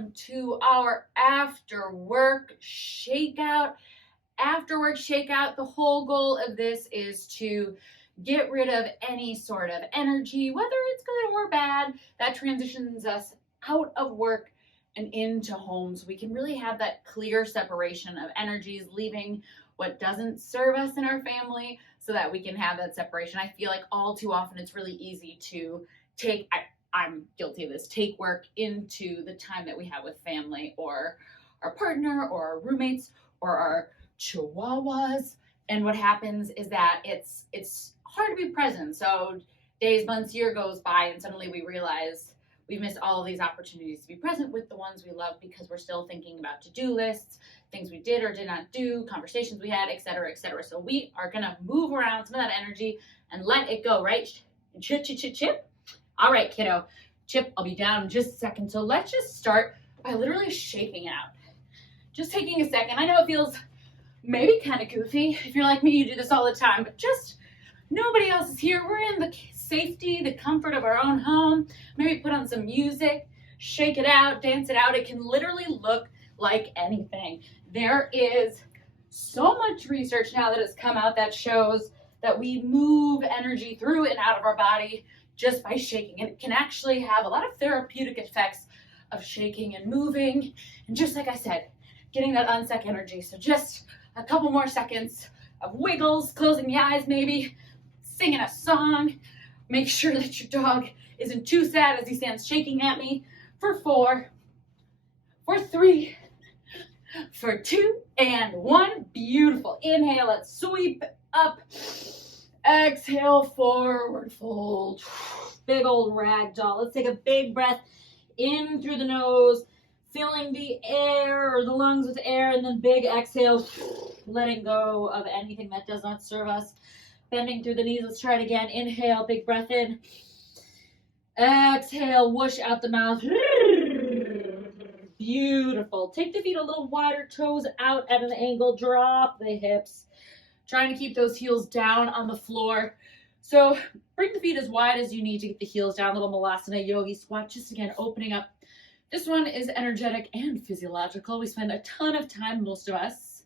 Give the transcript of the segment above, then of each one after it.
welcome to our after work shakeout. After work shakeout, the whole goal of this is to get rid of any sort of energy, whether it's good or bad, that transitions us out of work and into home, so we can really have that clear separation of energies, leaving what doesn't serve us in our family so that we can have that separation. I feel like all too often it's really easy to take, I'm guilty of this, take work into the time that we have with family or our partner or our roommates or our chihuahuas. And what happens is that it's hard to be present. So days, months, year goes by, and suddenly we realize we've missed all of these opportunities to be present with the ones we love because we're still thinking about to-do lists, things we did or did not do, conversations we had, etc., etc. So we are gonna move around some of that energy and let it go, right? Chip, chip, chip, chip. All right, kiddo. Chip, I'll be down in just a second. So let's just start by literally shaking out. Just taking a second. I know it feels maybe kind of goofy. If you're like me, you do this all the time, but just nobody else is here. We're in the safety, the comfort of our own home. Maybe put on some music, shake it out, dance it out. It can literally look like anything. There is so much research now that has come out that shows that we move energy through and out of our body just by shaking. And it can actually have a lot of therapeutic effects of shaking and moving. And just like I said, getting that unstuck energy. So just a couple more seconds of wiggles, closing the eyes maybe, singing a song. Make sure that your dog isn't too sad as he stands shaking at me. For 4, for 3, for 2, and 1. Beautiful. Inhale, let's sweep up. Exhale, forward fold. Big old rag doll. Let's take a big breath in through the nose, filling the air or the lungs with air, and then big exhale, letting go of anything that does not serve us. Bending through the knees. Let's try it again. Inhale, big breath in. Exhale, whoosh out the mouth. Beautiful. Take the feet a little wider, toes out at an angle. Drop the hips. Trying to keep those heels down on the floor. So bring the feet as wide as you need to get the heels down. Little Malasana Yogi squat. Just again, opening up. This one is energetic and physiological. We spend a ton of time, most of us,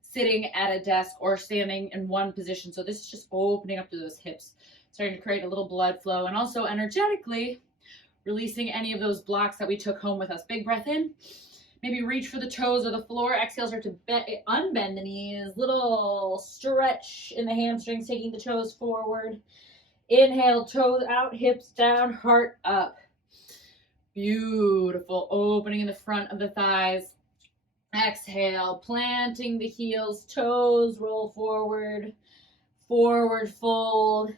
sitting at a desk or standing in one position. So this is just opening up to those hips, starting to create a little blood flow, and also energetically releasing any of those blocks that we took home with us. Big breath in. Maybe reach for the toes or the floor. Exhale, start to unbend the knees. Little stretch in the hamstrings, taking the toes forward. Inhale, toes out, hips down, heart up. Beautiful. Opening in the front of the thighs. Exhale, planting the heels, toes roll forward, forward fold.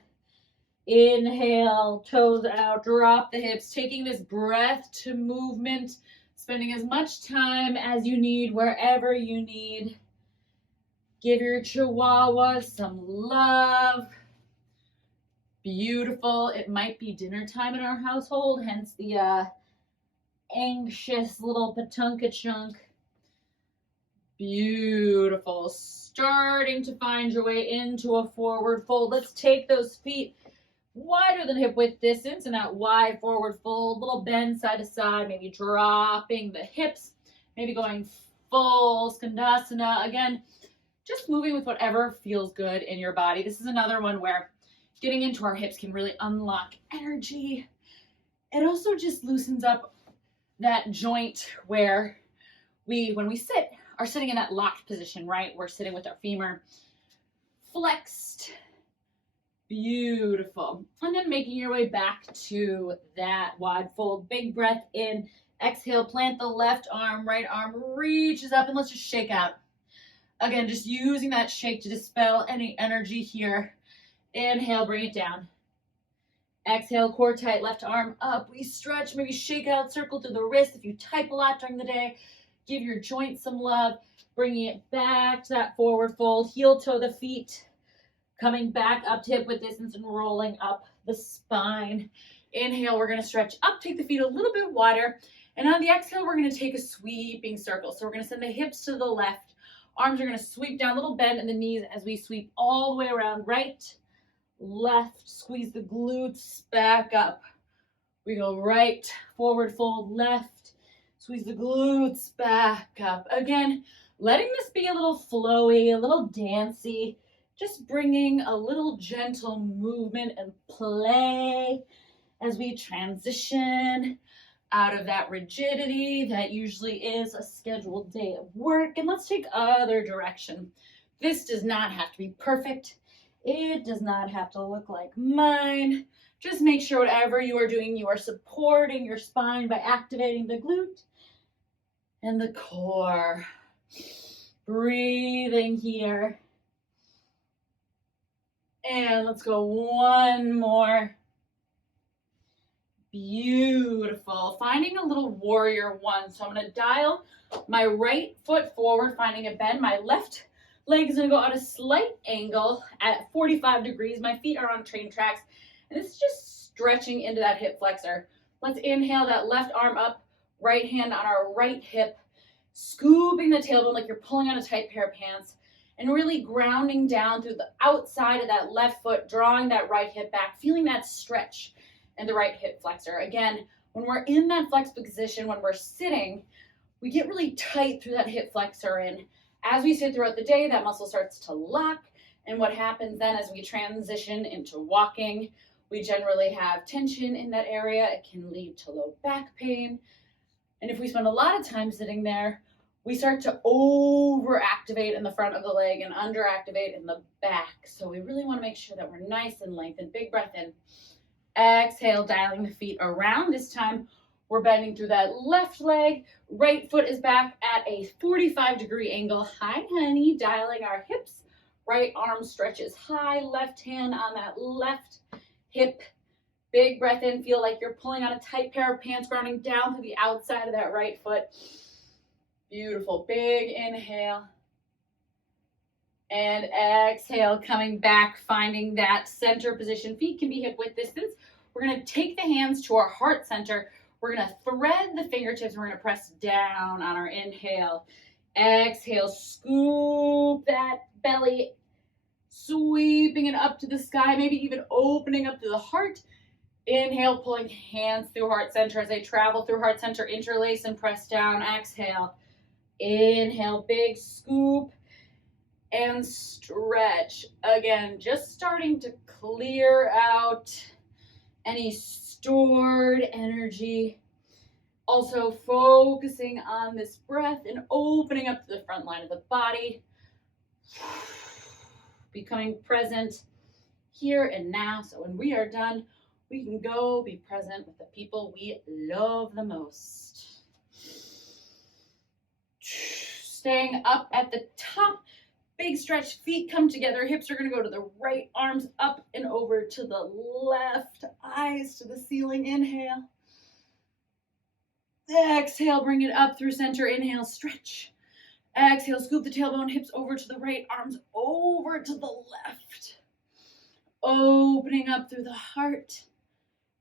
Inhale, toes out, drop the hips, taking this breath to movement, spending as much time as you need wherever you need. Give your chihuahua some love. Beautiful. It might be dinner time in our household, hence the anxious little patunka chunk. Beautiful. Starting to find your way into a forward fold. Let's take those feet wider than hip width distance in that wide forward fold. Little bend side to side, maybe dropping the hips, maybe going full skandasana. Again, just moving with whatever feels good in your body. This is another one where getting into our hips can really unlock energy. It also just loosens up that joint where when we sit, are sitting in that locked position, right? We're sitting with our femur flexed. Beautiful. And then making your way back to that wide fold. Big breath in. Exhale, plant the left arm, right arm reaches up, and let's just shake out. Again, just using that shake to dispel any energy here. Inhale, bring it down. Exhale, core tight, left arm up. We stretch, maybe shake out, circle through the wrist. If you type a lot during the day, give your joints some love, bringing it back to that forward fold. Heel toe the feet, coming back up to hip width distance and rolling up the spine. Inhale, we're going to stretch up, take the feet a little bit wider. And on the exhale, we're going to take a sweeping circle. So we're going to send the hips to the left. Arms are going to sweep down, little bend in the knees as we sweep all the way around. Right, left, squeeze the glutes back up. We go right, forward fold, left, Squeeze the glutes back up. Again, letting this be a little flowy, a little dancey, just bringing a little gentle movement and play as we transition out of that rigidity that usually is a scheduled day of work. And let's take other direction. This does not have to be perfect. It does not have to look like mine. Just make sure whatever you are doing, you are supporting your spine by activating the glute and the core. Breathing here. And let's go one more. Beautiful. Finding a little warrior one. So I'm going to dial my right foot forward, finding a bend. My left leg is going to go at a slight angle at 45 degrees. My feet are on train tracks. And this is just stretching into that hip flexor. Let's inhale that left arm up, right hand on our right hip, scooping the tailbone like you're pulling on a tight pair of pants, and really grounding down through the outside of that left foot, drawing that right hip back, feeling that stretch in the right hip flexor. Again, when we're in that flex position, when we're sitting, we get really tight through that hip flexor. And as we sit throughout the day, that muscle starts to lock. And what happens then as we transition into walking, we generally have tension in that area. It can lead to low back pain. And if we spend a lot of time sitting there, we start to overactivate in the front of the leg and underactivate in the back. So we really want to make sure that we're nice and lengthened. Big breath in. Exhale, dialing the feet around. This time, we're bending through that left leg. Right foot is back at a 45-degree angle. Hi, honey. Dialing our hips. Right arm stretches high. Left hand on that left hip. Big breath in. Feel like you're pulling on a tight pair of pants, grounding down through the outside of that right foot. Beautiful. Big inhale. And exhale, coming back, finding that center position. Feet can be hip width distance. We're going to take the hands to our heart center. We're going to thread the fingertips. We're going to press down on our inhale. Exhale, scoop that belly, sweeping it up to the sky, maybe even opening up to the heart. Inhale, pulling hands through heart center as they travel through heart center. Interlace and press down. Exhale. Inhale, big scoop. And stretch. Again, just starting to clear out any stored energy. Also focusing on this breath and opening up to the front line of the body. Becoming present here and now. So when we are done, we can go be present with the people we love the most. Staying up at the top. Big stretch, feet come together, hips are going to go to the right, arms up and over to the left, eyes to the ceiling. Inhale. Exhale, bring it up through center. Inhale, stretch. Exhale, scoop the tailbone, hips over to the right, arms over to the left. Opening up through the heart.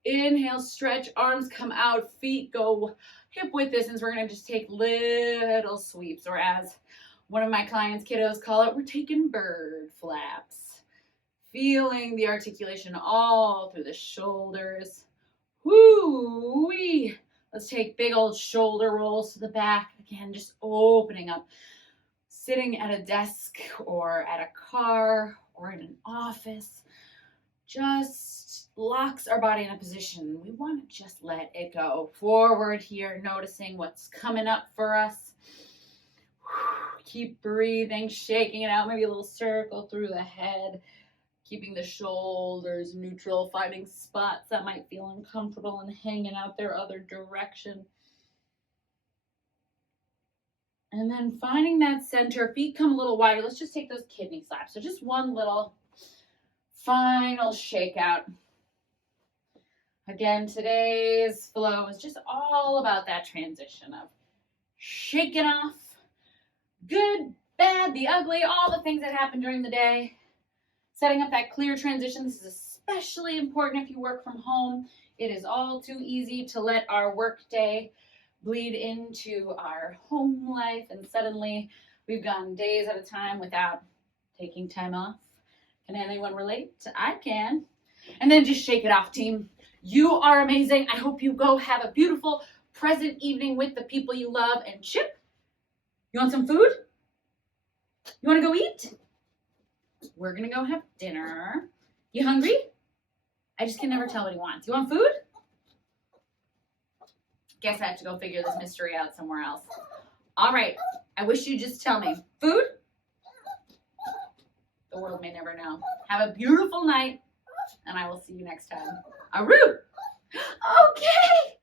Inhale, stretch, arms come out, feet go hip width distance. We're going to just take little sweeps, or as one of my clients' kiddos call it, we're taking bird flaps. Feeling the articulation all through the shoulders. Woo-wee. Let's take big old shoulder rolls to the back. Again, just opening up. Sitting at a desk or at a car or in an office. Just locks our body in a position. We want to just let it go. Forward here, noticing what's coming up for us. Keep breathing, shaking it out, maybe a little circle through the head, keeping the shoulders neutral, finding spots that might feel uncomfortable and hanging out their other direction. And then finding that center, feet come a little wider. Let's just take those kidney slaps. So just one little final shakeout. Again, today's flow is just all about that transition of shaking off good, bad, the ugly, all the things that happen during the day. Setting up that clear transition. This is especially important if you work from home. It is all too easy to let our work day bleed into our home life, and suddenly we've gone days at a time without taking time off. Can anyone relate? I can. And then just shake it off, team. You are amazing. I hope you go have a beautiful, present evening with the people you love. And Chip, you want some food? You want to go eat? We're going to go have dinner. You hungry? I just can never tell what he wants. You want food? Guess I have to go figure this mystery out somewhere else. All right. I wish you'd just tell me. Food? The world may never know. Have a beautiful night, and I will see you next time. Aroo! Okay.